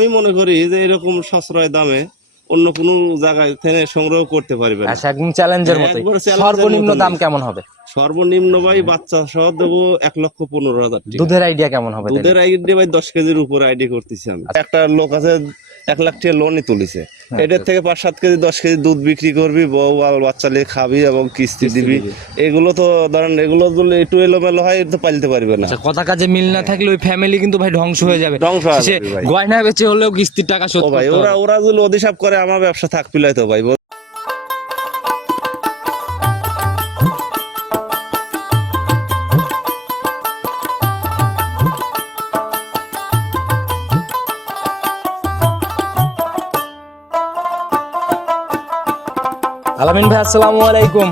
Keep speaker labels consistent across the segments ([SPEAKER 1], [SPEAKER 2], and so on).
[SPEAKER 1] আমি মনে করি যে এরকম সাশ্রয় দামে অন্য কোনো জায়গায় থেকে সংগ্রহ করতে পারবে
[SPEAKER 2] আচ্ছা একদম চ্যালেঞ্জের মতো সর্বনিম্ন দাম কেমন হবে?
[SPEAKER 1] সর্বনিম্ন ভাই বাচ্চা সহ দেবো এক লক্ষ পনেরো হাজার টাকা।
[SPEAKER 2] দুধের আইডিয়া কেমন হবে
[SPEAKER 1] দুধের আইডিয়া ভাই দশ কেজির উপর আইডিয়া করতেছি আমি। একটা লোক আছে এক লাখ টাকা লোনই তুলিছে। এটার থেকে পাঁচ সাত কেজি দশ কেজি দুধ বিক্রি করবি বউ বাল বাচ্চা নিয়ে খাবি এবং কিস্তি দিবি। এগুলো তো ধরেন এগুলো যদি একটু এলোমেলো হয় তো পালতে পারবে না।
[SPEAKER 2] আচ্ছা কথা কাজে মিল না থাকলে ওই ফ্যামিলি কিন্তু ভাই ধ্বংস হয়ে যাবে।
[SPEAKER 1] ধ্বংস হয়ে
[SPEAKER 2] গয়না বেচে হলেও কিস্তির টাকা শোধ
[SPEAKER 1] ভাই ওরা। ওরা যদি অধিসাপ করে আমার ব্যবসা থাক পিলাই তো ভাই।
[SPEAKER 2] আলামিন ভাই আসসালামু আলাইকুম।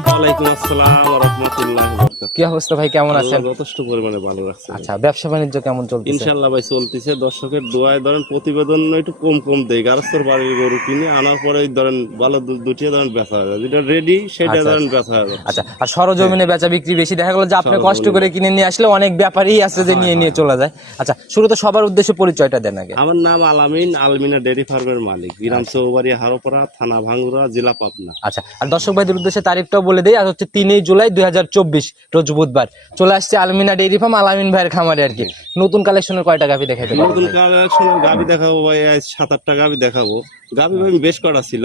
[SPEAKER 1] আসসালাম রহমতুল্লাহ
[SPEAKER 2] কি অবস্থা ভাই কেমন আছেন?
[SPEAKER 1] যথেষ্ট পরিমাণে ভালো রাখছে।
[SPEAKER 2] আচ্ছা ব্যবসা বাণিজ্য কেমন চলতেছে?
[SPEAKER 1] ইনশাল্লাহ ভাই চলতেছে। দর্শকের দোয়ায় ধরেন প্রতিবেদন একটু কম কম দেয় গারস্থর বাড়ির গরু কিনে আনার পরে ধরেন ভালো দু- দুটিয়া ধরেন বেচা হয়ে যেটা রেডি সেটা
[SPEAKER 2] আচ্ছা,
[SPEAKER 1] ধরেন বেচা হয়ে
[SPEAKER 2] আচ্ছা আর সরজমিনে বেচা বিক্রি বেশি দেখা গেল যে আপনি কষ্ট করে কিনে নিয়ে আসলে অনেক ব্যাপারই আছে যে নিয়ে নিয়ে চলে যায়। আচ্ছা শুরুতে সবার উদ্দেশ্যে পরিচয়টা দেন আগে।
[SPEAKER 1] আমার নাম আলামিন আলমিনা ডেয়ারি ফার্মের মালিক। গ্রাম চৌবাড়ি হারোপাড়া থানা ভাঙ্গুরা জেলা পাবনা।
[SPEAKER 2] আচ্ছা আর দর্শক ভাইদের উদ্দেশ্যে তারিখটাও বলে দেই আর হচ্ছে তিনই জুলাই দুই হাজার চব্বিশ। রোজ বুধবার। চলে আসছে আলমিনা ডেইরি ফার্ম আলামিন ভাইয়ের খামারে আর কি। নতুন কালেকশনের কয়টা গাভি দেখাতে
[SPEAKER 1] নতুন কালেকশনের গাভি দেখাবো ভাই আজ সাত আটটা গাভি দেখাবো। গাভি ভাই বেশ কটা ছিল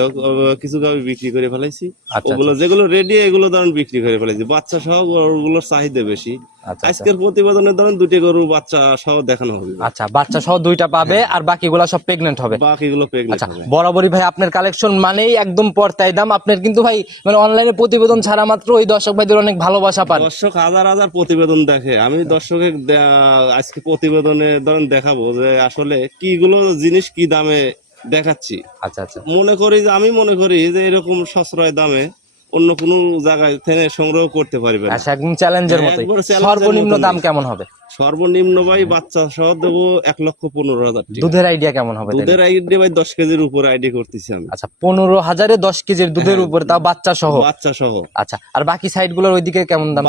[SPEAKER 1] কিছু গাভি বিক্রি করে ফেলাইছি।
[SPEAKER 2] আচ্ছা,
[SPEAKER 1] ওগুলো যেগুলো রেডি এগুলো ধরুন বিক্রি করে ফেলাইছি। বাচ্চা সহ ওগুলোর চাহিদা বেশি।
[SPEAKER 2] আচ্ছা,
[SPEAKER 1] আজকের প্রতিবেদনে ধরেন দুটি গরু বাচ্চা সহ দেখানো হবে।
[SPEAKER 2] আচ্ছা বাচ্চা সহ দুইটা পাবে আর বাকিগুলা সব প্রেগনেন্ট হবে।
[SPEAKER 1] বাকিগুলো প্রেগনেন্ট
[SPEAKER 2] আচ্ছা বরাবরই ভাই আপনার কালেকশন মানেই একদম পর্তায় দাম। আপনার কিন্তু ভাই মানে অনলাইনে প্রতিবেদন ছাড়া মাত্র ওই দর্শক ভাইদের অনেক ভালোবাসা পান।
[SPEAKER 1] দর্শক হাজার হাজার প্রতিবেদন দেখে। আমি দর্শকের দে- আজকে প্রতিবেদনে ধরেন দেখাবো যে আসলে কিগুলো জিনিস কি দামে দেখাচ্ছি।
[SPEAKER 2] আচ্ছা আচ্ছা।
[SPEAKER 1] মনে করি যে আমি মনে করি যে এরকম সশ্রয় দামে অন্য কোনো জায়গায় থেকে সংগ্রহ করতে পারবে
[SPEAKER 2] আচ্ছা একদম চ্যালেঞ্জের মতো সর্বনিম্ন দাম কেমন হবে?
[SPEAKER 1] সর্বনিম্ন ভাই বাচ্চা সহ দেবো এক লক্ষ পনেরো হাজার
[SPEAKER 2] দুধের আইডিয়া কেমন হবে
[SPEAKER 1] দুধের আইডি ভাই দশ কেজির উপর আইডি করতেছি আমি।
[SPEAKER 2] আচ্ছা পনেরো হাজারে দশ কেজির দুধের উপরে তাও বাচ্চা সহ?
[SPEAKER 1] বাচ্চা সহ।
[SPEAKER 2] আচ্ছা আর বাকি সাইডগুলোর ওইদিকে কেমন দাম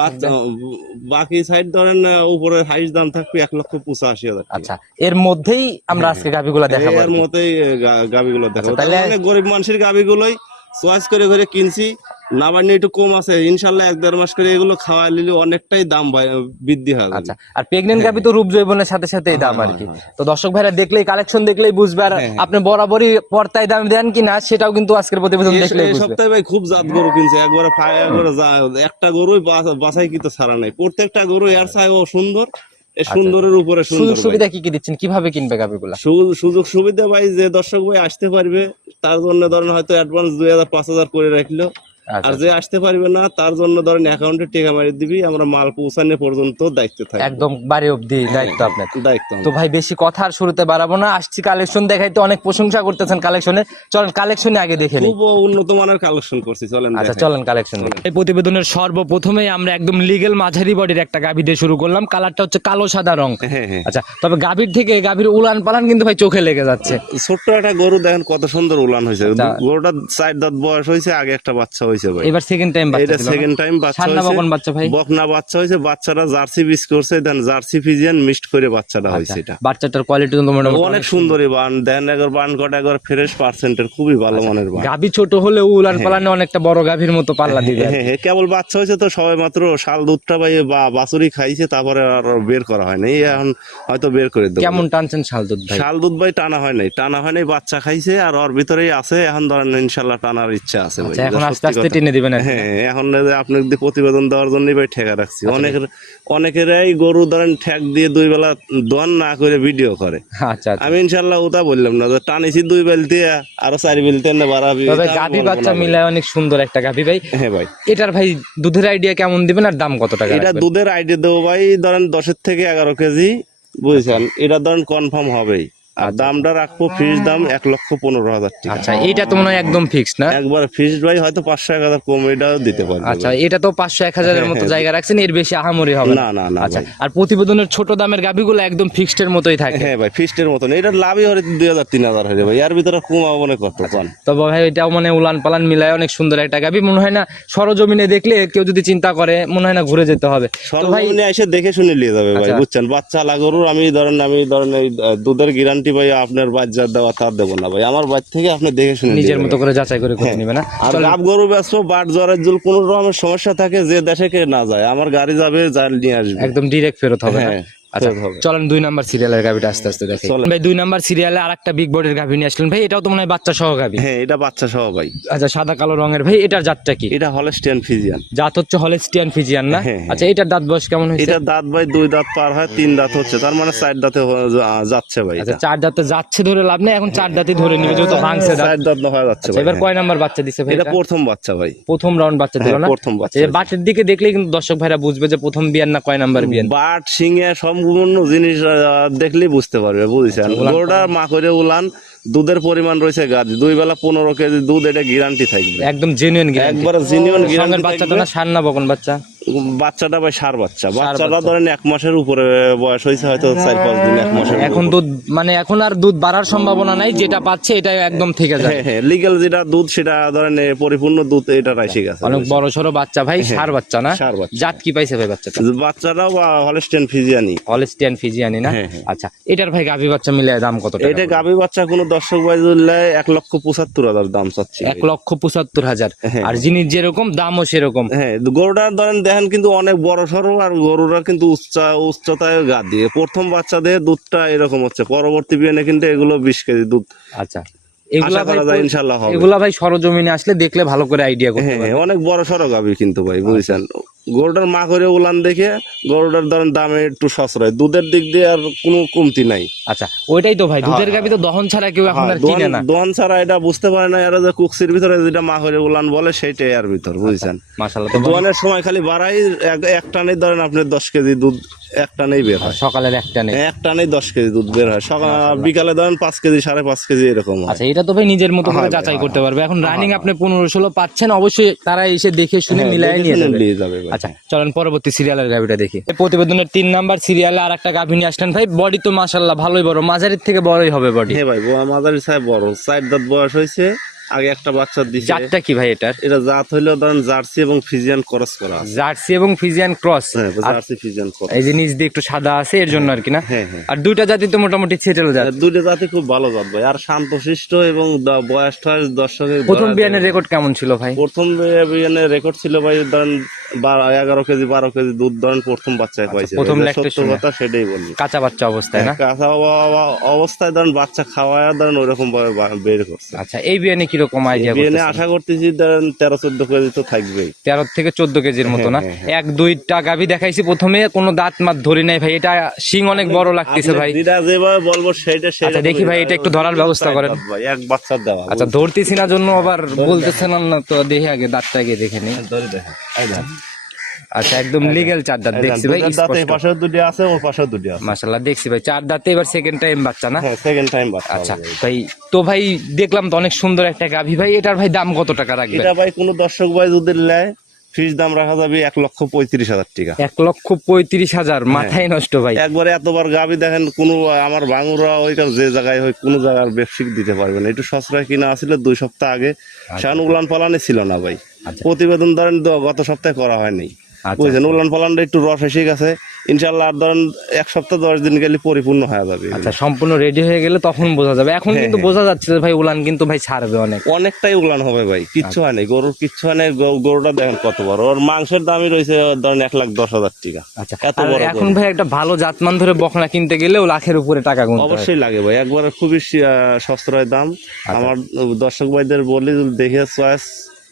[SPEAKER 1] বাকি সাইড ধরেন উপরে হাইস দাম থাকবে এক লক্ষ পঁচাশি হাজার
[SPEAKER 2] আচ্ছা এর মধ্যেই আমরা আজকে গাভিগুলা দেখাবো
[SPEAKER 1] এর
[SPEAKER 2] কি।
[SPEAKER 1] মতেই গাবিগুলো দেখাবো।
[SPEAKER 2] আচ্ছা, তাহলে-
[SPEAKER 1] তাহলে গরিব মানুষের গাবিগুলোই চয়েস করে করে কিনছি। নাবানি একটু কম আছে ইনশাল্লাহ এক দেড় মাস করে এগুলো খাওয়া নিলে অনেকটাই দাম বৃদ্ধি হয়
[SPEAKER 2] আচ্ছা আর প্রেগনেন্ট গাভি তো রূপ জৈবনের সাথে সাথে দাম আর কি। তো দর্শক ভাইরা দেখলেই কালেকশন দেখলেই বুঝবে আর আপনি বরাবরই পর্তায় দাম দেন কি না সেটাও কিন্তু আজকের প্রতিবেদন দেখলেই বুঝবে।
[SPEAKER 1] সপ্তাহে ভাই খুব জাত গরু কিনছে একবারে ফা- একবারে একটা গরুই বাছাই কিন্তু ছাড়া নাই। প্রত্যেকটা গরু এর চাই ও সুন্দর সুন্দরের উপরে
[SPEAKER 2] সুযোগ সুবিধা কি কি দিচ্ছেন? কীভাবে কিনবে গাভিগুলা?
[SPEAKER 1] সু- সুযোগ সুবিধা ভাই যে দর্শক ভাই আসতে পারবে তার জন্য ধরেন হয়তো অ্যাডভান্স দুই হাজার পাঁচ হাজার করে রাখল।
[SPEAKER 2] আচ্ছা
[SPEAKER 1] আর যে আসতে পারবে না তার জন্য ধরেন অ্যাকাউন্টে টাকা মারি দিবি আমরা মাল পৌঁছানো পর্যন্ত দায়িত্ব থাকবে।
[SPEAKER 2] একদম বাড়ি অবধি দায়িত্ব আপনার।
[SPEAKER 1] দায়িত্ব
[SPEAKER 2] তো ভাই বেশি কথা আর শুরুতে বাড়াবো না। আসছি কালেকশন দেখাইতে অনেক প্রশংসা করতেছেন কালেকশনের চলেন কালেকশনে আগে দেখে নিই।
[SPEAKER 1] খুব উন্নত মানের কালেকশন করছি চলেন
[SPEAKER 2] আচ্ছা চলেন কালেকশন এই প্রতিবেদনের সর্বপ্রথমেই আমরা একদম লিগেল মাঝারি বডির একটা গাভি দিয়ে শুরু করলাম। কালারটা হচ্ছে কালো সাদা রং।
[SPEAKER 1] হ্যাঁ হ্যাঁ
[SPEAKER 2] আচ্ছা তবে গাভীর থেকে গাভীর উলান পালান কিন্তু ভাই চোখে লেগে যাচ্ছে।
[SPEAKER 1] ছোট্ট একটা গরু দেখেন কত সুন্দর উলান হয়েছে।
[SPEAKER 2] আচ্ছা।
[SPEAKER 1] গরুটা চার দাঁত বয়স হয়েছে আগে একটা বাচ্চা ভাই।
[SPEAKER 2] এবার সেকেন্ড টাইম বাচ্চা
[SPEAKER 1] এটা সেকেন্ড টাইম বাচ্চা
[SPEAKER 2] বাচ্চা ভাই।
[SPEAKER 1] বকনা বাচ্চা বাচ্চাটা জার্সি করছে দেন জার্সি ফিজিয়ান মিক্সড করে বাচ্চাটা হয়েছে এটা।
[SPEAKER 2] বাচ্চাটার কোয়ালিটি কিন্তু মোটামুটি
[SPEAKER 1] অনেক সুন্দরী বান দেন একবার বান কটা একবার ফ্রেশ পার্সেন্টের খুবই ভালো মানের বান।
[SPEAKER 2] গাভী ছোট হলেও উলান পালানে অনেকটা বড় গাভীর মতো পাল্লা দিবে
[SPEAKER 1] হ্যাঁ হ্যাঁ কেবল বাচ্চা হয়েছে তো সবাই মাত্র শাল দুধটা ভাই বা বাছুরি খাইছে তারপরে আর বের করা হয় নাই এখন হয়তো বের করে দেবো।
[SPEAKER 2] কেমন টানছেন শাল দুধ ভাই?
[SPEAKER 1] শাল দুধ ভাই টানা হয় নাই টানা হয় নাই বাচ্চা খাইছে আর ওর ভিতরেই আছে এখন ধরেন ইনশাল্লাহ টানার ইচ্ছা আছে ভাই।
[SPEAKER 2] আচ্ছা, এখন আস্তে আস্তে
[SPEAKER 1] কথা।
[SPEAKER 2] টেনে দিবেন
[SPEAKER 1] হ্যাঁ এখন এই যে আপনাকে দিয়ে প্রতিবেদন দেওয়ার জন্য ভাই ঠেকা রাখছি।
[SPEAKER 2] আচ্ছা,
[SPEAKER 1] অনেকের অনেকেরাই গরু ধরেন ঠেক দিয়ে দুই বেলা দোয়ান না করে ভিডিও করে।
[SPEAKER 2] আচ্ছা আচ্ছা।
[SPEAKER 1] আমি ইনশাল্লাহ ওটা বললাম না টানিছি দুই বেলতে আরও চারি বেলতে না বাড়াবি
[SPEAKER 2] গাভী বাচ্চা মিলায় অনেক সুন্দর একটা গাভী ভাই।
[SPEAKER 1] হ্যাঁ ভাই।
[SPEAKER 2] এটার ভাই দুধের আইডিয়া কেমন দিবেন আর দাম কত টাকা
[SPEAKER 1] এটা দুধের আইডিয়া দেবো ভাই ধরেন দশের থেকে এগারো কেজি বুঝছেন? এটা ধরেন কনফার্ম হবেই। আর দামটা রাখব ফিস দাম এক লক্ষ পনেরো হাজার টাকা।
[SPEAKER 2] আচ্ছা এইটা তো মনে হয় একদম ফিক্সড না?
[SPEAKER 1] একবার ভাই হয়তো পাঁচশো এক হাজার কম এটাও দিতে পারবে
[SPEAKER 2] আচ্ছা এটা তো পাঁচশো এক হাজারের মতো জায়গা রাখছেন এর বেশি আহামরি হবে না।
[SPEAKER 1] না না
[SPEAKER 2] আচ্ছা আর প্রতিবেদনের ছোট দামের গাভিগুলো একদম ফিক্সড এর মতোই থাকে।
[SPEAKER 1] হ্যাঁ ভাই ফিস্টের মতন। এটা লাভই দুই হাজার তিন হাজার হয়ে ভাই এর ভিতরে কমাবো মনে করতো কন
[SPEAKER 2] তবে ভাই এটাও মানে উলান পালান মিলায় অনেক সুন্দর একটা গাভি। মনে হয় না সরজমিনে দেখলে কেউ যদি চিন্তা করে মনে হয় না ঘুরে যেতে হবে।
[SPEAKER 1] সরজমিনে এসে দেখে শুনে নিয়ে যাবে ভাই
[SPEAKER 2] আচ্ছা।
[SPEAKER 1] বুঝছেন? বাচ্চা লাগরুর আমি ধরেন আমি ধরেন এই দুধের গ্যারান্টি গ্যারান্টি ভাই আপনার বাচ্চার দেওয়া তার দেবো না ভাই। আমার বাচ্চা থেকে আপনি দেখে শুনে
[SPEAKER 2] নিজের মতো করে যাচাই করে করে নেবেন
[SPEAKER 1] আর গাব গরু ব্যস্ত বাট জ্বরের জল কোনো রকমের সমস্যা থাকে যে দেশে কে না যায়। আমার গাড়ি যাবে জাল নিয়ে আসবে।
[SPEAKER 2] একদম ডিরেক্ট ফেরত হবে?
[SPEAKER 1] হ্যাঁ,
[SPEAKER 2] আচ্ছা চলেন দুই নাম্বার সিরিয়ালের গাভিটা আস্তে আস্তে দেখে। ভাই দুই নাম্বার সিরিয়ালে আর একটা বিগ বোর্ডের গাভি নিয়ে আসলেন। ভাই এটাও তো মনে হয় বাচ্চা সহ গাভি।
[SPEAKER 1] হ্যাঁ এটা বাচ্চা সহ ভাই
[SPEAKER 2] আচ্ছা সাদা কালো রঙের। ভাই এটার জাতটা কি?
[SPEAKER 1] এটা হলস্টিয়ান ফিজিয়ান
[SPEAKER 2] জাত হচ্ছে হলেস্টিয়ান ফিজিয়ান না?
[SPEAKER 1] হ্যাঁ, হ্যাঁ।
[SPEAKER 2] আচ্ছা এটার দাঁত বয়স কেমন হয়েছে?
[SPEAKER 1] এটা দাঁত ভাই দুই দাঁত পার হয় তিন দাঁত হচ্ছে। তার মানে চার দাঁতে যাচ্ছে ভাই
[SPEAKER 2] আচ্ছা চার দাঁতে যাচ্ছে ধরে লাভ নেই এখন চার দাঁতই ধরে নিবে যেহেতু ভাঙছে
[SPEAKER 1] চার দাঁত হয়ে যাচ্ছে
[SPEAKER 2] আচ্ছা এবার
[SPEAKER 1] হ্যাঁ।
[SPEAKER 2] কয় নাম্বার বাচ্চা দিছে ভাই
[SPEAKER 1] এটা? প্রথম বাচ্চা ভাই।
[SPEAKER 2] প্রথম রাউন্ড বাচ্চা দিল
[SPEAKER 1] হ্যাঁ,
[SPEAKER 2] না?
[SPEAKER 1] প্রথম বাচ্চা
[SPEAKER 2] বাটের দিকে দেখলেই কিন্তু দর্শক ভাইরা বুঝবে যে প্রথম বিয়ান না কয় নাম্বার বিয়ান
[SPEAKER 1] বাট সিংহে সম্পূর্ণ জিনিস দেখলেই বুঝতে পারবে বুঝেছেন? গরুটা মা করে উলান দুধের পরিমাণ রয়েছে গাছ দুই বেলা পনেরো কেজি দুধ এটা গ্যারান্টি থাকবে।
[SPEAKER 2] একদম জেনুইন
[SPEAKER 1] একবার
[SPEAKER 2] জেনুইন
[SPEAKER 1] গ্যারান্টি
[SPEAKER 2] বাচ্চা তো না সার না বকন বাচ্চা।
[SPEAKER 1] বাচ্চাটা ভাই সার বাচ্চা। বাচ্চাটা ধরেন এক মাসের উপরে বয়স হয়েছে হয়তো চার পাঁচ দিন এক মাসের
[SPEAKER 2] এখন দুধ মানে এখন আর দুধ বাড়ার সম্ভাবনা নাই যেটা পাচ্ছে এটা একদম থেকে যায়
[SPEAKER 1] হ্যাঁ হ্যাঁ লিগেল যেটা দুধ সেটা ধরেন পরিপূর্ণ দুধ এটা রাইসে গেছে
[SPEAKER 2] অনেক বড় সড়ো বাচ্চা ভাই সার বাচ্চা না?
[SPEAKER 1] ষাঁড় বাচ্চা।
[SPEAKER 2] জাত কি পাইছে ভাই বাচ্চাটা?
[SPEAKER 1] বাচ্চাটাও হলস্টেন ফিজিয়ানি
[SPEAKER 2] হলস্টিয়ান ফিজিয়ানি না?
[SPEAKER 1] হ্যাঁ, হ্যাঁ।
[SPEAKER 2] আচ্ছা এটার ভাই গাভী বাচ্চা মিলে দাম কত টাকা
[SPEAKER 1] এটা গাভী বাচ্চা কোনো দর্শক ভাই এক লক্ষ পঁচাত্তর হাজার দাম চাচ্ছি।
[SPEAKER 2] এক লক্ষ পঁচাত্তর হাজার।
[SPEAKER 1] হ্যাঁ।
[SPEAKER 2] আর জিনিস যেরকম দামও সেরকম।
[SPEAKER 1] হ্যাঁ গরুটার ধরেন দেখেন কিন্তু অনেক বড় সড়ো আর গরুরা কিন্তু উচ্চা উচ্চতায় গা দিয়ে প্রথম বাচ্চা দিয়ে দুধটা এরকম হচ্ছে। পরবর্তী বিয়ে কিন্তু এগুলো বিশ কেজি দুধ।
[SPEAKER 2] আচ্ছা। এগুলা ভাই
[SPEAKER 1] করা যায় ইনশাল্লাহ
[SPEAKER 2] এগুলা ভাই সরজমিনে আসলে দেখলে ভালো করে আইডিয়া করতে
[SPEAKER 1] হ্যাঁ হ্যাঁ, অনেক বড় সড়ো হবে কিন্তু ভাই বুঝছেন? গরুটার মা করে উলান দেখে গরুটার ধরেন দামে একটু সসরয় দুধের দিক দিয়ে আর কোনো কমতি নাই।
[SPEAKER 2] আচ্ছা ওইটাই তো ভাই দুধের গাভী তো দহন ছাড়া কেউ এখন আর কিনে না।
[SPEAKER 1] দোয়ান ছাড়া এটা বুঝতে পারে না এরা যে কুকসির ভিতরে যেটা মা করে উলান বলে সেইটাই আর ভিতর বুঝছেন?
[SPEAKER 2] মাশাআল্লাহ
[SPEAKER 1] দোয়ানের সময় খালি বাড়াই এক- এক টানেই ধরেন আপনি দশ কেজি দুধ এক টানেই বের হয়।
[SPEAKER 2] সকালের একটা নেই
[SPEAKER 1] এক টানেই দশ কেজি দুধ বের হয়। সকাল বিকালে ধরেন পাঁচ কেজি সাড়ে পাঁচ কেজি এরকম হয়।
[SPEAKER 2] আচ্ছা এটা তো ভাই নিজের মতো করে
[SPEAKER 1] হ্যাঁ
[SPEAKER 2] যাচাই
[SPEAKER 1] হ্যাঁ,
[SPEAKER 2] করতে পারবে। এখন রানিং আপনি পনেরো ষোলো পাচ্ছেন অবশ্যই তারা এসে দেখে শুনে
[SPEAKER 1] হ্যাঁ,
[SPEAKER 2] মিলাই নিয়ে যাবে। আচ্ছা চলেন পরবর্তী সিরিয়ালের গাভিটা দেখি। এই প্রতিবেদনের তিন নাম্বার সিরিয়ালে আর একটা গাভি নিয়ে আসলেন ভাই। বডি তো মাসাল্লাহ ভালোই বড়। মাঝারির থেকে বড়ই হবে বডি
[SPEAKER 1] হ্যাঁ ভাই বড় মাদারি সাহেব বড়। চার দাঁত বয়স হয়েছে। আগে একটা বাচ্চা দিছে।
[SPEAKER 2] জাতটা কি ভাই এটার?
[SPEAKER 1] এটা জাত হইল ধরেন জার্সি এবং ফিজিয়ান ক্রস করা
[SPEAKER 2] জার্সি এবং ফিজিয়ান ক্রস?
[SPEAKER 1] হ্যাঁ জার্সি ফিজিয়ান ক্রস।
[SPEAKER 2] এই যে নিচ দিয়ে একটু সাদা আছে এর জন্য আর কি না?
[SPEAKER 1] হ্যাঁ হ্যাঁ।
[SPEAKER 2] আর দুইটা জাতি তো মোটামুটি সেটেল জাত।
[SPEAKER 1] দুইটা জাতি খুব ভালো জাত ভাই। আর শান্তশিষ্ট এবং বয়স টয়স দর্শকের
[SPEAKER 2] প্রথম বিয়ানের রেকর্ড কেমন ছিল ভাই?
[SPEAKER 1] প্রথম বিয়ানের রেকর্ড ছিল ভাই ধরেন এগারো কেজি বারো কেজি দুধ ধরেন প্রথম বাচ্চায় পাইছে।
[SPEAKER 2] আচ্ছা, প্রথম
[SPEAKER 1] সত্য কথা সেটাই বলি।
[SPEAKER 2] কাঁচা বাচ্চা অবস্থায় না?
[SPEAKER 1] কাঁচা অব- অবস্থায় ধরেন বাচ্চা খাওয়ায় ধরেন ওইরকম ভাবে বের করছে।
[SPEAKER 2] আচ্ছা এই বিয়ানে কীরকম আইডিয়া
[SPEAKER 1] বিয়ানে আশা করতেছি ধরেন তেরো চোদ্দ কেজি তো থাকবেই।
[SPEAKER 2] তেরো থেকে চোদ্দ কেজির মতো না?
[SPEAKER 1] হ্যাঁ,
[SPEAKER 2] এক দুইটা গাভি দেখাইছি প্রথমে কোনো দাঁত মাত ধরি নাই ভাই এটা শিং অনেক বড় লাগতেছে ভাই।
[SPEAKER 1] যেটা যেভাবে বলব সেটা সেটা
[SPEAKER 2] আচ্ছা, দেখি ভাই, এটা একটু ধরার ব্যবস্থা করেন।
[SPEAKER 1] ভাই এক বাচ্চার দেওয়া
[SPEAKER 2] আচ্ছা ধরতেছি না জন্য আবার বলতেছেন না তো দেখে আগে দাঁতটা আগে দেখে নি।
[SPEAKER 1] ধরে দেখেন।
[SPEAKER 2] আচ্ছা একদম চার দাঁত দেখছি ভাই
[SPEAKER 1] দাঁতে এই দুটি আছে ওর পাশেও দুটি আছে।
[SPEAKER 2] মাশাল্লাহ দেখছি ভাই চার দাঁতে এবার সেকেন্ড টাইম বাচ্চা না?
[SPEAKER 1] হ্যাঁ সেকেন্ড টাইম বাচ্চা
[SPEAKER 2] আচ্ছা ভাই। তো ভাই দেখলাম তো অনেক সুন্দর একটা গাভি। ভাই এটার ভাই দাম কত টাকা রাখবে
[SPEAKER 1] এটা ভাই কোনো দর্শক ভাই যদি নেয় ফিস দাম রাখা যাবে এক লক্ষ পঁয়ত্রিশ হাজার টাকা।
[SPEAKER 2] এক লক্ষ পঁয়ত্রিশ হাজার মাথায় নষ্ট ভাই।
[SPEAKER 1] একবারে এতবার গাবি দেখেন কোনো আমার বাঙুরা ওইটা যে জায়গায় হয় কোনো জায়গার ব্যবসিক দিতে পারবে না। একটু সস্তায় কিনা আসছিল দুই সপ্তাহ আগে শান উলান পালানে ছিল না ভাই।
[SPEAKER 2] আচ্ছা।
[SPEAKER 1] প্রতিবেদন ধরেন গত সপ্তাহে করা হয়নি।
[SPEAKER 2] আচ্ছা।
[SPEAKER 1] বুঝছেন? উলান পালানটা একটু রস এসে গেছে। ইনশাল্লাহ আর ধরেন এক সপ্তাহ দশ দিন গেলে পরিপূর্ণ হয়ে যাবে।
[SPEAKER 2] আচ্ছা সম্পূর্ণ রেডি হয়ে গেলে তখন বোঝা যাবে। এখন কিন্তু বোঝা যাচ্ছে যে ভাই উলান কিন্তু ভাই ছাড়বে অনেক।
[SPEAKER 1] অনেকটাই উলান হবে ভাই কিচ্ছু হয় নাই। গরুর কিচ্ছু হয় নাই গরুটা দেখেন কত বড়। ওর মাংসের দামই রয়েছে ধরেন এক লাখ দশ হাজার টাকা।
[SPEAKER 2] আচ্ছা
[SPEAKER 1] এত বড়
[SPEAKER 2] এখন ভাই একটা ভালো জাতমান ধরে বকনা কিনতে গেলেও লাখের উপরে টাকা গুনতে
[SPEAKER 1] অবশ্যই লাগে ভাই একবারে খুবই সি- আহ, সস্তায় দাম।
[SPEAKER 2] আচ্ছা।
[SPEAKER 1] আমার দর্শক ভাইদের বলি দেখে চয়েস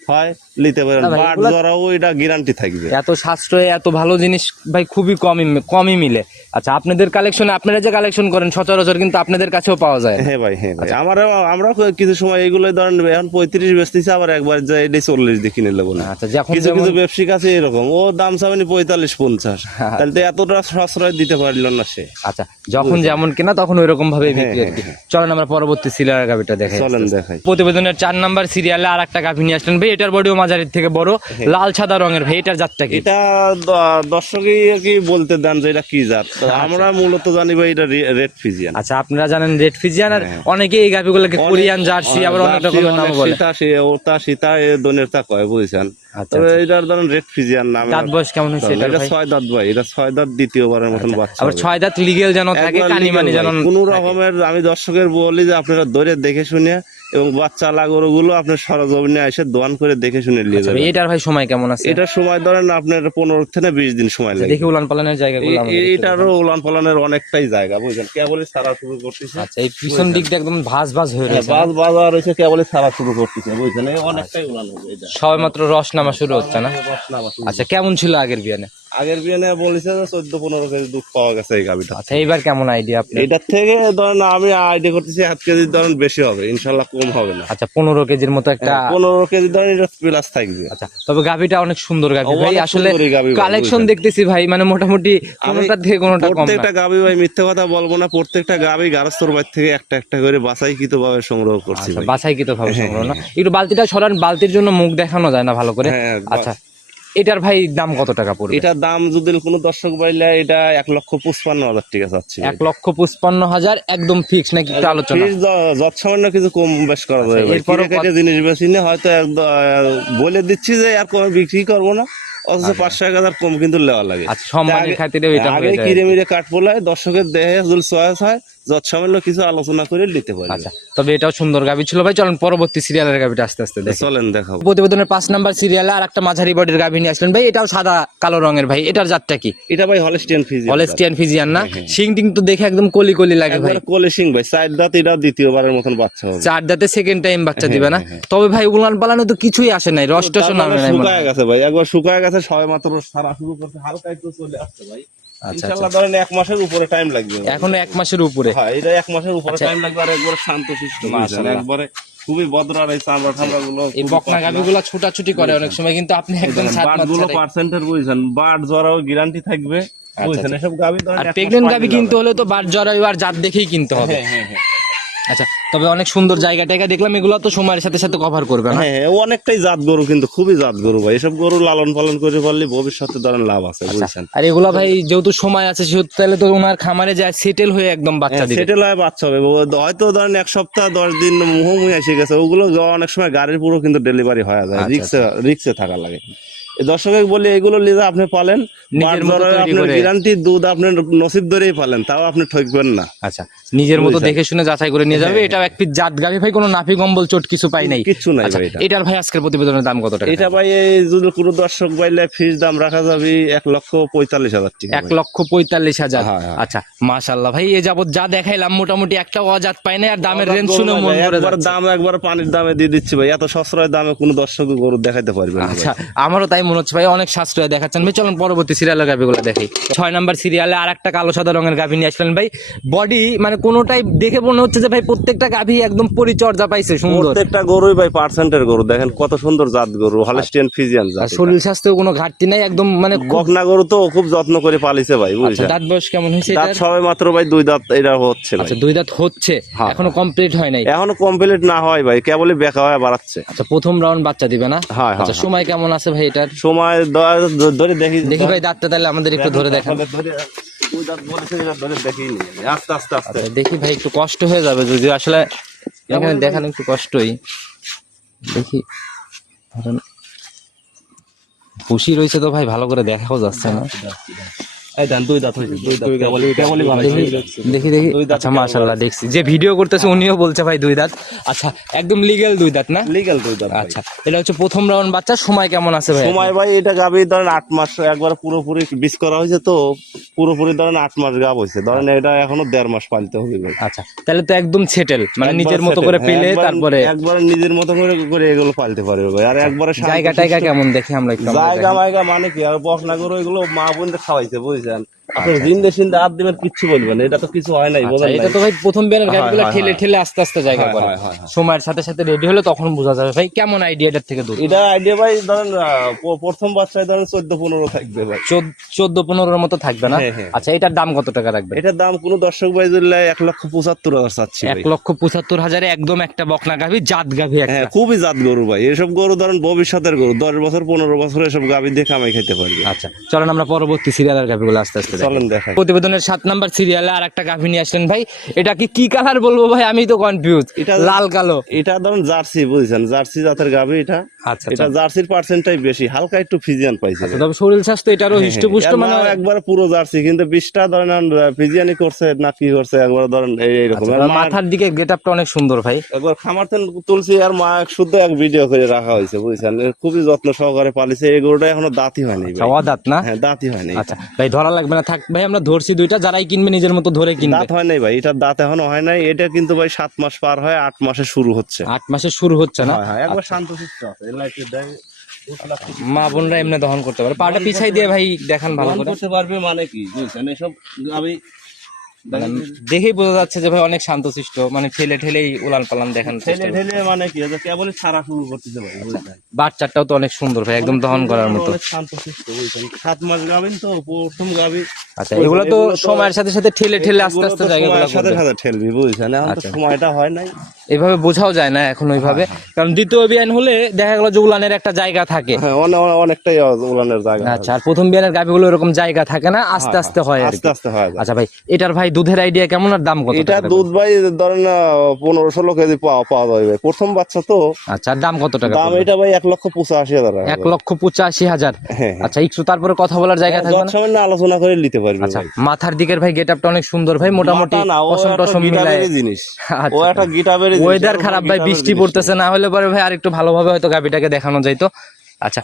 [SPEAKER 1] হয় নিতে পারেন। বাট জরাও এটা গ্যারান্টি থাকবে।
[SPEAKER 2] এত সাশ্রয়ে এত ভালো জিনিস ভাই খুবই কমই কমই মিলে। আচ্ছা আপনাদের কালেকশনে আপনারা যে কালেকশন করেন সচরাচর কিন্তু আপনাদের কাছেও পাওয়া যায়
[SPEAKER 1] হ্যাঁ ভাই হ্যাঁ
[SPEAKER 2] আচ্ছা।
[SPEAKER 1] ভাই আমরা আমরা কিছু সময় এগুলো ধরেন এখন পঁয়ত্রিশ বেচতেছে আবার একবার যে এটি চল্লিশ দিয়ে কিনে নেব না।
[SPEAKER 2] আচ্ছা যখন
[SPEAKER 1] কিছু কিছু এরকম। ও দাম চাবেনি পঁয়তাল্লিশ পঞ্চাশ।
[SPEAKER 2] হ্যাঁ।
[SPEAKER 1] তাহলে তো এতটা সাশ্রয় দিতে পারল না সে।
[SPEAKER 2] আচ্ছা যখন যেমন কিনা তখন ওই রকম ভাবে
[SPEAKER 1] হ্যাঁ,
[SPEAKER 2] চলেন আমরা পরবর্তী সিরিয়ালের গাভিটা দেখে
[SPEAKER 1] চলেন দেখাই।
[SPEAKER 2] প্রতিবেদনের চার নাম্বার সিরিয়ালে আর একটা গাভি নিয়ে আসলেন ভাই এটার বডিও মাঝারির থেকে বড়
[SPEAKER 1] হ্যাঁ।
[SPEAKER 2] লাল সাদা রঙের ভাই এটার জাতটা কি?
[SPEAKER 1] এটা দর্শকই কি বলতে দেন যে এটা কি জাত। আমরা মূলত জানি ভাই এটা রেড ফিজিয়ান।
[SPEAKER 2] আচ্ছা আপনারা জানেন রেড ফিজিয়ান আর অনেকে এই গাভিগুলোকে কোরিয়ান জার্সি আবার অনেক রকমের নাম বলে।
[SPEAKER 1] সীতা ওটা সীতা এ দনের তা কয় বুঝছেন?
[SPEAKER 2] আচ্ছা,
[SPEAKER 1] তবে এটার ধরেন রেড ফিজিয়ান নাম
[SPEAKER 2] দাঁত বয়স কেমন হয়েছে
[SPEAKER 1] এটা ছয় দাঁত ভাই এটা ছয় দাঁত দ্বিতীয়বারের মতন বাচ্চা
[SPEAKER 2] আবার ছয় দাঁত লিগেল যেন থাকে মানি যেন
[SPEAKER 1] কোনো রকমের আমি দর্শকের বলি যে আপনারা ধরে দেখে শুনে এবং বাচ্চা লাগোরগুলো আপনার সরজমিনে এসে দোয়ান করে দেখে শুনে নিয়ে
[SPEAKER 2] আচ্ছা,
[SPEAKER 1] যাবেন।
[SPEAKER 2] এটার ভাই সময় কেমন আছে?
[SPEAKER 1] এটার সময় ধরেন আপনার পনেরো থেকে বিশ দিন সময় লাগে।
[SPEAKER 2] দেখি উলান পালানের জায়গাগুলো
[SPEAKER 1] এটারও উলান পালানের অনেকটাই জায়গা বুঝলেন? কেবলই সারা শুরু করতেছে।
[SPEAKER 2] আচ্ছা এই পিছন দিকটা একদম ভাস ভাস হয়ে
[SPEAKER 1] হ্যাঁ,
[SPEAKER 2] রয়েছে
[SPEAKER 1] বাস বাজার রয়েছে কেবলই সারা শুরু করতেছে বুঝলেন? এই অনেকটাই উলান হবে এটা
[SPEAKER 2] সবে মাত্র রস নামা শুরু হচ্ছে না? আচ্ছা কেমন ছিল আগের বিয়ানে?
[SPEAKER 1] আগের বিয়ানে বলেছে যে চোদ্দ পনেরো কেজি দুধ পাওয়া গেছে এই গাবিটা
[SPEAKER 2] আচ্ছা এইবার কেমন আইডিয়া আপনি
[SPEAKER 1] এটার থেকে ধরেন আমি আইডিয়া করতেছি হাত কেজি ধরেন বেশি হবে ইনশাল্লাহ কম হবে না।
[SPEAKER 2] আচ্ছা পনেরো কেজির মতো একটা
[SPEAKER 1] পনেরো কেজি ধরেন প্লাস থাকবে।
[SPEAKER 2] আচ্ছা তবে গাভিটা অনেক সুন্দর গাভি ভাই। আসলে কালেকশন দেখতেছি ভাই মানে মোটামুটি কোনোটার থেকে কোনোটা কম না।
[SPEAKER 1] প্রত্যেকটা গাভী ভাই মিথ্যা কথা বলব না প্রত্যেকটা গাভী গারস্তর বাইর থেকে একটা একটা করে বাছাইকৃত ভাবে সংগ্রহ করছি
[SPEAKER 2] বাছাইকৃত
[SPEAKER 1] ভাই।
[SPEAKER 2] বাছাই কি তো ভাবে সংগ্রহ না। একটু বালতিটা সরান বালতির জন্য মুখ দেখানো যায় না ভালো করে।
[SPEAKER 1] হ্যাঁ,
[SPEAKER 2] আচ্ছা এটার ভাই দাম কত টাকা পড়বে?
[SPEAKER 1] এটার দাম যদি কোনো দর্শক বাইলে এটা এক লক্ষ পঁচপান্ন হাজার টাকা চাচ্ছি।
[SPEAKER 2] এক লক্ষ পঁচপান্ন হাজার একদম ফিক্স নাকি একটু আলোচনা?
[SPEAKER 1] য- যত সামান্য কিছু কম বেশ করা যাবে। ভাই।
[SPEAKER 2] এরপরও
[SPEAKER 1] কিনে কেটে জিনিস বেশি নিয়ে হয়তো একদম বলে দিচ্ছি যে আর কোনো বিক্রি করব না। অথচ পাঁচশো এক হাজার কম কিন্তু লেওয়া লাগে।
[SPEAKER 2] আচ্ছা সম্মানের খাতিরে এটা
[SPEAKER 1] আগে
[SPEAKER 2] হয়ে যায়।
[SPEAKER 1] কিরে মিরে কাঠ পোলায় দর্শকের দেহে চয়েস হয়। যত সামান্য কিছু আলোচনা করে নিতে পারি।
[SPEAKER 2] আচ্ছা তবে এটাও সুন্দর গাভি ছিল। ভাই চলেন পরবর্তী সিরিয়ালের গাভিটা আস্তে আস্তে
[SPEAKER 1] চলেন দেখাবো
[SPEAKER 2] প্রতিবেদনের পাঁচ নাম্বার সিরিয়ালে আর একটা মাঝারি বডির গাভি নিয়ে আসলেন। ভাই এটাও সাদা কালো রঙের ভাই। এটার জাতটা কি?
[SPEAKER 1] এটা ভাই হলস্টিয়ান ফিজি
[SPEAKER 2] হলেস্টিয়ান ফিজিয়ান না? সিং টিং তো দেখে একদম কলি কলি লাগে ভাই।
[SPEAKER 1] কোলে সিং ভাই। চার দাঁত এটা দ্বিতীয়বারের মতন বাচ্চা হবে।
[SPEAKER 2] চার দাঁতে সেকেন্ড টাইম বাচ্চা দিবে না? তবে ভাই উলান পালানো তো কিছুই আসে নাই। রস টস নামে নাই
[SPEAKER 1] শুকায় গেছে ভাই। একবার শুকায় গেছে সবাই মাত্র সারা শুরু করতে হালকা একটু চলে আসছে ভাই। ইনশাআল্লাহ ধরেন এক মাসের উপরে টাইম লাগবে।
[SPEAKER 2] এখন এক মাসের উপরে।
[SPEAKER 1] হ্যাঁ এটা এক মাসের উপরে
[SPEAKER 2] আচ্ছা।
[SPEAKER 1] টাইম লাগবে আর একবার শান্ত শিষ্ট। একবারে খুবই ভদ্র আর এই চামড়া ঠামড়া গুলো
[SPEAKER 2] এই বকনা গাভি গুলো ছুটাছুটি করে অনেক সময় কিন্তু আপনি একদম বাটগুলো
[SPEAKER 1] পার্সেন্টের বুঝছেন? বাট জরাও গ্যারান্টি থাকবে। বুঝছেন? এসব গাবি
[SPEAKER 2] আর প্রেগন্যান্ট
[SPEAKER 1] পানি
[SPEAKER 2] কিনতে হলে তো বাট জরায়ু আর জাত দেখেই কিনতে হবে।
[SPEAKER 1] হ্যাঁ হ্যাঁ হ্যাঁ।
[SPEAKER 2] আচ্ছা তবে অনেক সুন্দর জায়গা টায়গা দেখলাম এগুলো তো সময়ের সাথে সাথে কভার করবে না?
[SPEAKER 1] হ্যাঁ হ্যাঁ, অনেকটাই জাত গরু কিন্তু খুবই জাত গরু ভাই। এসব গরু লালন পালন করে পারলে ভবিষ্যতে ধরেন লাভ আছে বুঝছেন?
[SPEAKER 2] আর এগুলা ভাই যেহেতু সময় আছে সেহেতু তাহলে তো ওনার খামারে যায় সেটেল হয়ে একদম বাচ্চা দিবে।
[SPEAKER 1] সেটেল হয়ে বাচ্চা হবে। হয়তো ধরেন এক সপ্তাহ দশ দিন মুহমুহি এসে গেছে ওগুলো অনেক সময় গাড়ির পুরো কিন্তু ডেলিভারি হয়ে যায়
[SPEAKER 2] আচ্ছা,
[SPEAKER 1] রিক্সে রিক্সে থাকা লাগে। দর্শক বলি এগুলো লিজে আপনি পালেন আপনার গ্যারান্টি দুধ আপনার নসিব ধরেই পালেন তাও আপনি ঠকবেন না।
[SPEAKER 2] আচ্ছা নিজের মতো দেখে শুনে যাচাই করে নিয়ে যাবে এটা এক পিস জাত গাভি ভাই কোনো নাফি কম্বল চোট কিছু পাই নাই।
[SPEAKER 1] কিচ্ছু নাই
[SPEAKER 2] আচ্ছা এটার ভাই আজকের প্রতিবেদনের দাম কত টাকা?
[SPEAKER 1] এটা ভাই এই যদি কোনো দর্শক পাইলে ফিস দাম রাখা যাবে এক লক্ষ পঁয়তাল্লিশ হাজার টাকা
[SPEAKER 2] এক লক্ষ পঁয়তাল্লিশ হাজার।
[SPEAKER 1] হ্যাঁ, হ্যাঁ।
[SPEAKER 2] আচ্ছা মাশাল্লাহ ভাই এ যাবত যা দেখাইলাম মোটামুটি একটা অজাত পাই নাই আর দামের। রেঞ্জ শুনে মন যাচ্ছে।
[SPEAKER 1] দাম একবার পানির দামে দিয়ে দিচ্ছি ভাই এত সস্তায় দামে কোনো দর্শক গরু দেখাইতে পারবে না
[SPEAKER 2] আচ্ছা আমারও তাই মনে হচ্ছে ভাই অনেক সাশ্রয় দেখাচ্ছেন। ভাই চলুন পরবর্তী সিরিয়ালের গাভিগুলো দেখি। ছয় নাম্বার সিরিয়ালে আর একটা কালো সাদা রঙের গাভি নিয়ে আসলেন ভাই। বডি মানে কোনোটাই দেখে মনে হচ্ছে যে ভাই প্রত্যেকটা গাভি একদম পরিচর্যা পাইছে সুন্দর।
[SPEAKER 1] প্রত্যেকটা গরুই ভাই পার্সেন্টের গরু। দেখেন কত সুন্দর জাত গরু হলস্টিয়ান ফিজিয়ান জাত
[SPEAKER 2] শরীর স্বাস্থ্যেও কোনো ঘাটতি নাই একদম মানে
[SPEAKER 1] বকনা গরু তো খুব যত্ন করে পালিছে ভাই
[SPEAKER 2] আচ্ছা
[SPEAKER 1] বুঝছেন
[SPEAKER 2] দাঁত বয়স কেমন হয়েছে
[SPEAKER 1] দাঁত? সবাই মাত্র ভাই দুই দাঁত এটা হচ্ছে
[SPEAKER 2] আচ্ছা দুই দাঁত হচ্ছে
[SPEAKER 1] হ্যাঁ,
[SPEAKER 2] এখনও কমপ্লিট হয় নাই।
[SPEAKER 1] এখনও কমপ্লিট না হয় ভাই কেবলই বেকা হয়ে বাড়াচ্ছে।
[SPEAKER 2] আচ্ছা প্রথম রাউন্ড বাচ্চা দিবে না?
[SPEAKER 1] হ্যাঁ,
[SPEAKER 2] আচ্ছা
[SPEAKER 1] হ্যাঁ।
[SPEAKER 2] সময় কেমন আছে ভাই এটার?
[SPEAKER 1] সময় ধরে দেখি
[SPEAKER 2] দেখি ভাই দাঁতটা তাহলে আমাদের একটু ধরে দেখান।
[SPEAKER 1] আস্তে আস্তে আস্তে।
[SPEAKER 2] আচ্ছা, দেখি ভাই একটু কষ্ট হয়ে যাবে যদি আসলে এখানে দেখানো একটু কষ্টই। দেখি ধরেন। খুশি রয়েছে তো ভাই ভালো করে দেখাও যাচ্ছে না। দেখি দেখি আচ্ছা মাশাল্লাহ দেখছি। যে ভিডিও করতেছে উনিও বলছে ভাই দুই দাঁত। আচ্ছা একদম লিগেল দুই দাঁত না?
[SPEAKER 1] লিগ্যাল দুই দাঁত
[SPEAKER 2] আচ্ছা এটা হচ্ছে প্রথম রাউন্ড বাচ্চা সময় কেমন আছে ভাই?
[SPEAKER 1] সময় ভাই এটা গাবি ধরেন আট মাস একবার পুরোপুরি বিষ করা হয়েছে তো পুরোপুরি ধরেন আট মাস গাব হয়েছে। ধরেন এটা এখনও দেড় মাস পালতে হবে
[SPEAKER 2] আচ্ছা তাহলে তো একদম সেটেল মানে নিজের মতো করে
[SPEAKER 1] হ্যাঁ,
[SPEAKER 2] পেলে তারপরে
[SPEAKER 1] একবার নিজের মতো করে করে এগুলো পালতে পারবে ভাই। আর একবারে
[SPEAKER 2] জায়গা টায়গা কেমন দেখি আমরা
[SPEAKER 1] জায়গা মায়গা মানে কি? আর বকনা গরু এগুলো মা বোনদের খাওয়াইছে বুঝছেন? আপনার জিন্দে সিন্দে হাত দিবেন কিচ্ছু বলবেন এটা তো কিছু হয় নাই
[SPEAKER 2] আচ্ছা, এটা তো ভাই প্রথম গাড়িগুলো ঠেলে ঠেলে আস্তে আস্তে জায়গা করে। সময়ের সাথে সাথে রেডি হলে তখন বোঝা যাবে। ভাই কেমন আইডিয়া এটার থেকে দূর?
[SPEAKER 1] এটা আইডিয়া ভাই ধরেন প্রথম বাচ্চায় ধরেন চোদ্দ পনেরো থাকবে ভাই।
[SPEAKER 2] চোদ্দ পনেরোর মতো থাকবে না?
[SPEAKER 1] হ্যাঁ, হ্যাঁ।
[SPEAKER 2] আচ্ছা এটার দাম কত টাকা রাখবে
[SPEAKER 1] এটার দাম কোনো দর্শক ভাই দিলে এক লক্ষ পঁচাত্তর হাজার চাচ্ছি
[SPEAKER 2] এক লক্ষ পঁচাত্তর হাজারে একদম একটা বকনা গাভি জাত গাভি
[SPEAKER 1] হ্যাঁ খুবই জাত গরু ভাই। এসব গরু ধরেন ভবিষ্যতের গরু দশ বছর পনেরো বছর এসব গাভি দিয়ে কামাই খেতে পারবে।
[SPEAKER 2] আচ্ছা চলেন আমরা পরবর্তী সিরিয়ালের গাভিগুলো আস্তে আস্তে।
[SPEAKER 1] চলেন দেখাই।
[SPEAKER 2] প্রতিবেদনের সাত নাম্বার সিরিয়ালে আর একটা গাভী নিয়ে আসলেন। ভাই এটা কি কি কালার বলব ভাই? আমি তো কনফিউজ
[SPEAKER 1] এটা-
[SPEAKER 2] লাল কালো।
[SPEAKER 1] এটা ধরুন জার্সি বুঝছেন? জার্সি জাতের গাভি এটা।
[SPEAKER 2] আচ্ছা
[SPEAKER 1] এটা জার্সির পার্সেন্টটাই বেশি হালকা একটু ফিজিয়ান পাইছে।
[SPEAKER 2] আচ্ছা, তবে শরীর স্বাস্থ্য এটারও হৃষ্টপুষ্ট
[SPEAKER 1] এর
[SPEAKER 2] মানে
[SPEAKER 1] একবারে পুরো জার্সি কিন্তু বিষটা ধরেন ফিজিয়ানি করছে না কি করছে একবার ধরেন এইরকম
[SPEAKER 2] মাথার দিকে গেট আপটা অনেক সুন্দর ভাই।
[SPEAKER 1] একবার খামার থেকে তুলছি আর মা শুদ্ধ এক ভিডিও করে রাখা হয়েছে বুঝছেন? খুবই যত্ন সহকারে পালিছে এই গরুটা এখনও দাঁতই হয়নি।
[SPEAKER 2] আচ্ছা না?
[SPEAKER 1] হ্যাঁ দাঁতই হয়নি।
[SPEAKER 2] আচ্ছা ভাই ধরা লাগবে না থাক ভাই আমরা ধরছি দুইটা যারাই কিনবে নিজের মতো ধরে কিনবে।
[SPEAKER 1] দাঁত হয় নাই ভাই এটা দাঁত এখনও হয় নাই এটা কিন্তু ভাই সাত মাস পার হয় আট মাসে শুরু হচ্ছে।
[SPEAKER 2] আট মাসে শুরু হচ্ছে না?
[SPEAKER 1] একবার শান্ত আছে এই দেয়,
[SPEAKER 2] মা বোনরা এমনি দহন করতে পারে। পাটা পিছাই দিয়ে ভাই দেখান ভালো
[SPEAKER 1] করতে পারবে মানে কি? বুঝছেন? এসব আমি
[SPEAKER 2] মানে দেখেই বোঝা যাচ্ছে যে ভাই অনেক শান্তশিষ্ট মানে ঠেলে ঠেলেই উলান পালান দেখান
[SPEAKER 1] ঠেলে ঠেলে মানে কি? কেবলই ছাড়া শুরু করতেছে ভাই
[SPEAKER 2] বাচ্চাটাও তো অনেক সুন্দর ভাই একদম দহন করার মতো।
[SPEAKER 1] অনেক শান্তশিষ্ট সাত মাস গাবিন তো প্রথম গাবি।
[SPEAKER 2] আচ্ছা এগুলো তো সময়ের সাথে সাথে ঠেলে ঠেলে আস্তে আস্তে জায়গাগুলো
[SPEAKER 1] সাথে সাথে ঠেলবি বুঝছেন? এখন তো
[SPEAKER 2] আচ্ছা।
[SPEAKER 1] সময়টা হয় নাই।
[SPEAKER 2] এভাবে বোঝাও যায় না এখন ওইভাবে। কারণ দ্বিতীয় বিয়ান হলে দেখা গেল যে উলানের একটা জায়গা থাকে।
[SPEAKER 1] হ্যাঁ অনে- অনে- অনেকটাই উলানের জায়গা
[SPEAKER 2] আচ্ছা আর প্রথম বিয়ানের গাভিগুলো এরকম জায়গা থাকে না আস্তে আস্তে হয়
[SPEAKER 1] আস্তে আস্তে হয়
[SPEAKER 2] আচ্ছা ভাই এটার ভাই দুধের আইডিয়া কেমন আর দাম কত
[SPEAKER 1] এটা দুধ ভাই ধরেন পনেরো ষোলো কেজি পাওয়া পাওয়া যাবে প্রথম বাচ্চা তো।
[SPEAKER 2] আচ্ছা দাম কত টাকা
[SPEAKER 1] দাম এটা ভাই এক লক্ষ পঁচাশি হাজার টাকা
[SPEAKER 2] এক লক্ষ পঁচাশি হাজার?
[SPEAKER 1] হ্যাঁ।
[SPEAKER 2] আচ্ছা একটু তারপরে কথা বলার জায়গা থাকবে না?
[SPEAKER 1] আলোচনা করে নিতে পারবে
[SPEAKER 2] আচ্ছা মাথার দিকের ভাই গেট আপটা অনেক সুন্দর ভাই মোটামুটি পশম টসম মিলায়।
[SPEAKER 1] জিনিস। ও
[SPEAKER 2] আচ্ছা
[SPEAKER 1] একটা গিটারেরই জিনিস,
[SPEAKER 2] ওয়েদার খারাপ ভাই বৃষ্টি পড়তেছে না হলে পরে ভাই আর একটু ভালোভাবে হয়তো গাভিটাকে দেখানো যাইতো। আচ্ছা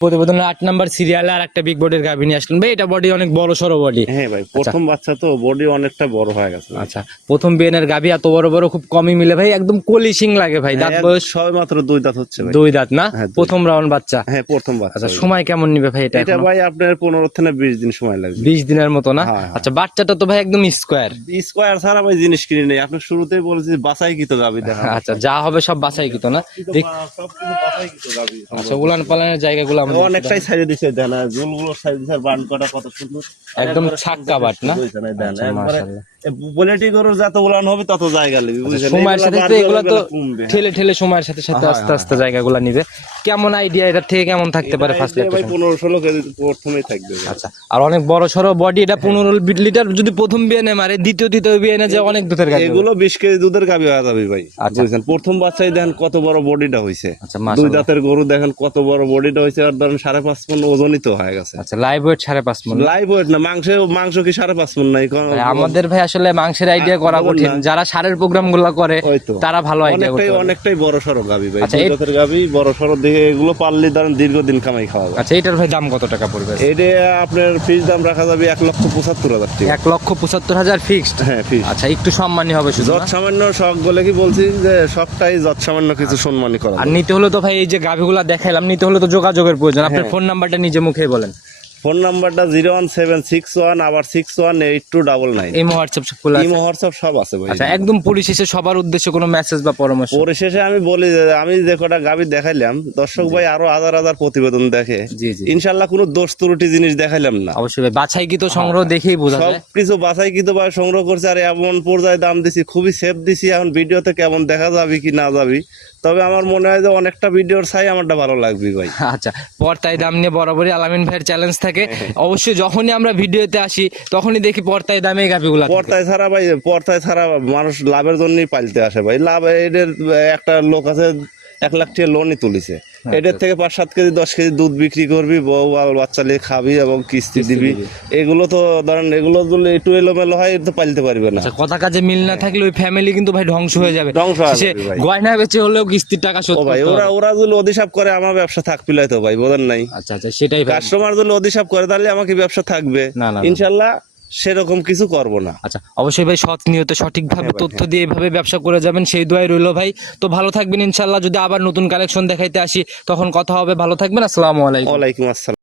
[SPEAKER 2] প্রতিবেদনের আট নাম্বার সিরিয়ালে আর একটা বিগ বডির গাভি নিয়ে আসলেন। ভাই এটা বডি অনেক বড় সড়ো বডি
[SPEAKER 1] হ্যাঁ ভাই প্রথম বাচ্চা তো বডি অনেকটা বড় হয়ে গেছে।
[SPEAKER 2] আচ্ছা প্রথম গাভি এত বড় বড় খুব কমই মিলে। ভাই একদম কলিশিং লাগে ভাই দাঁত
[SPEAKER 1] হ্যাঁ,
[SPEAKER 2] বয়স
[SPEAKER 1] সবে মাত্র দুই দাঁত হচ্ছে ভাই।
[SPEAKER 2] দুই দাঁত না?
[SPEAKER 1] হ্যাঁ, দুই।
[SPEAKER 2] প্রথম রাউন্ড বাচ্চা।
[SPEAKER 1] হ্যাঁ প্রথম বাচ্চা।
[SPEAKER 2] আচ্ছা সময় কেমন নিবে ভাই এটা
[SPEAKER 1] এটা ভাই আপনার পনেরো থেকে বিশ দিন সময় লাগবে।
[SPEAKER 2] বিশ দিনের মতো না?
[SPEAKER 1] হ্যাঁ, হ্যাঁ।
[SPEAKER 2] আচ্ছা বাচ্চাটা তো ভাই একদম স্কোয়ার
[SPEAKER 1] স্কোয়ার ছাড়া ভাই জিনিস কিনে নেই। আপনি শুরুতেই বলেছি বাসাই কি তো গাবি দেখা
[SPEAKER 2] আচ্ছা যা হবে সব বাছাই কিতো না? দেখ
[SPEAKER 1] সব কিছু বাসাই কি তো গাবি
[SPEAKER 2] আচ্ছা উলান পালানের জায়গাগুলো
[SPEAKER 1] অনেকটাই সাইজ দিছে দেন জুলগুলো সাইড দিছে বান কটা কত সুন্দর।
[SPEAKER 2] একদম ছাক্কা বাট না?
[SPEAKER 1] একবারে গরুর যত উলান হবে তত জায়গা নেবে
[SPEAKER 2] সময়ের সাথে এগুলো তো ঠেলে ঠেলে সময়ের সাথে সাথে
[SPEAKER 1] হ্যাঁ,
[SPEAKER 2] আস্তে আস্তে জায়গাগুলো নিবে। কেমন আইডিয়া এটার থেকে কেমন থাকতে পারে ফার্স্ট
[SPEAKER 1] এটা ভাই পনেরো ষোলো কেজি প্রথমেই থাকবে
[SPEAKER 2] আচ্ছা আর অনেক বড় সড়ো বডি এটা পনেরো লিটার যদি প্রথম বিয়ানে মারে দ্বিতীয় বিয়ানে যে অনেক দুধের গাড়ি
[SPEAKER 1] এগুলো বিশ কেজি দুধের গাবি হয়ে যাবে ভাই
[SPEAKER 2] আচ্ছা।
[SPEAKER 1] বুঝছেন? প্রথম বাচ্চাই দেখেন কত বড় বডিটা হয়েছে
[SPEAKER 2] আচ্ছা
[SPEAKER 1] দুই দাঁতের গরু দেখেন কত বড় বডিটা হয়েছে আর ধরেন সাড়ে পাঁচ পন ওজনই তো হয়ে গেছে।
[SPEAKER 2] আচ্ছা লাইভ ওয়েট সাড়ে পাঁচ মন।
[SPEAKER 1] লাইভ ওয়েট না মাংস মাংস কি সাড়ে পাঁচ পন নাই?
[SPEAKER 2] আমাদের ভাই আসলে মাংসের আইডিয়া করা কঠিন। যারা সারের প্রোগ্রামগুলো করে তারা ভালো আইডিয়া করতে
[SPEAKER 1] অনেকটাই বড় সড়ো গাবি ভাই।
[SPEAKER 2] আচ্ছা,
[SPEAKER 1] গাবি বড় সড়ো দেখে এগুলো পারলে ধরেন দীর্ঘদিন কামাই খাওয়া
[SPEAKER 2] আচ্ছা এটার ভাই দাম কত টাকা পড়বে?
[SPEAKER 1] এটা আপনার ফিস দাম রাখা যাবে এক লক্ষ পঁচাত্তর হাজার টাকা।
[SPEAKER 2] এক লক্ষ পঁচাত্তর হাজার ফিক্সড
[SPEAKER 1] হ্যাঁ ফিস
[SPEAKER 2] আচ্ছা একটু সম্মানী হবে শুধু
[SPEAKER 1] যত সামান্য শখ বলে কি বলছি যে শখটাই যত সামান্য কিছু সম্মানী করা
[SPEAKER 2] আর নিতে হলে তো ভাই এই যে গাভিগুলা দেখাইলাম নিতে হলে তো যোগাযোগের প্রয়োজন। আপনার
[SPEAKER 1] হ্যাঁ।
[SPEAKER 2] ফোন নাম্বারটা নিজে মুখেই বলেন।
[SPEAKER 1] ফোন নাম্বারটা zero one seven six one আবার six one eight two double nine.
[SPEAKER 2] এই হোয়াটসঅ্যাপ খোলা আছে?
[SPEAKER 1] ইমো হোয়াটসঅ্যাপ সব আছে ভাই।
[SPEAKER 2] আচ্ছা একদম পরিশেষে সবার উদ্দেশ্যে কোনো মেসেজ বা পরামর্শ?
[SPEAKER 1] পরিশেষে আমি বলি যে আমি যে কটা গাবি দেখাইলাম দর্শক ভাই আরও হাজার হাজার প্রতিবেদন দেখে।
[SPEAKER 2] জি জি।
[SPEAKER 1] ইনশাল্লাহ কোনো দোষ ত্রুটি জিনিস দেখাইলাম না।
[SPEAKER 2] অবশ্যই ভাই বাছাই কি তো সংগ্রহ দেখেই বোঝা যায়।
[SPEAKER 1] কিছু বাছাই কিন্তু ভাই সংগ্রহ করছে আর এমন পর্যায়ে দাম দিছি খুবই সেফ দিছি এখন ভিডিওতে কেমন দেখা যাবে কি না যাবি তবে আমার মনে হয় যে অনেকটা ভিডিওর চাই আমারটা ভালো লাগবে ভাই।
[SPEAKER 2] আচ্ছা পর্তায় দাম নিয়ে বরাবরই আলামিন ভাইয়ের চ্যালেঞ্জ থাকে। অবশ্যই যখনই আমরা ভিডিওতে আসি তখনই দেখি পর্তায় দামে গাভিগুলো।
[SPEAKER 1] পর্তায় ছাড়া ভাই পর্তায় ছাড়া মানুষ লাভের জন্যই পালতে আসে ভাই। লাভ এদের একটা লোক আছে এক লাখ টাকা লোনই তুলিছে।
[SPEAKER 2] আচ্ছা।
[SPEAKER 1] এদের থেকে পাঁচ সাত কেজি দশ কেজি দুধ বিক্রি করবি বউ বাচ্চা নিয়ে খাবি এবং কিস্তি দিবি। এগুলো তো ধরেন এগুলো যদি একটু এলোমেলো হয় তো পালতে পারবে না।
[SPEAKER 2] আচ্ছা কথা কাজে মিল না থাকলে ওই ফ্যামিলি কিন্তু ভাই ধ্বংস হয়ে যাবে।
[SPEAKER 1] ধ্বংস হয়ে
[SPEAKER 2] সে গয়না বেচে হলেও কিস্তির টাকা শোধ
[SPEAKER 1] ভাই ওরা ওরা যদি অধিসাপ করে আমার ব্যবসা থাকবে তো ভাই বোঝেন নাই।
[SPEAKER 2] আচ্ছা আচ্ছা সেটাই
[SPEAKER 1] কাস্টমার যদি অধিসাপ করে তাহলে আমাকে ব্যবসা থাকবে।
[SPEAKER 2] না, না, না।
[SPEAKER 1] ইনশাল্লাহ সেরকম কিছু করব না।
[SPEAKER 2] আচ্ছা অবশ্যই ভাই সৎ নিয়তে সঠিকভাবে
[SPEAKER 1] হ্যাঁ
[SPEAKER 2] তথ্য দিয়ে এভাবে ব্যবসা করে যাবেন সেই দোয়াই রইল ভাই। তো ভালো থাকবেন ইনশাল্লাহ যদি আবার নতুন কালেকশন দেখাইতে আসি তখন কথা হবে। ভালো থাকবেন আসসালামু আলাইকুম।
[SPEAKER 1] ওয়ালাইকুম আসসালাম।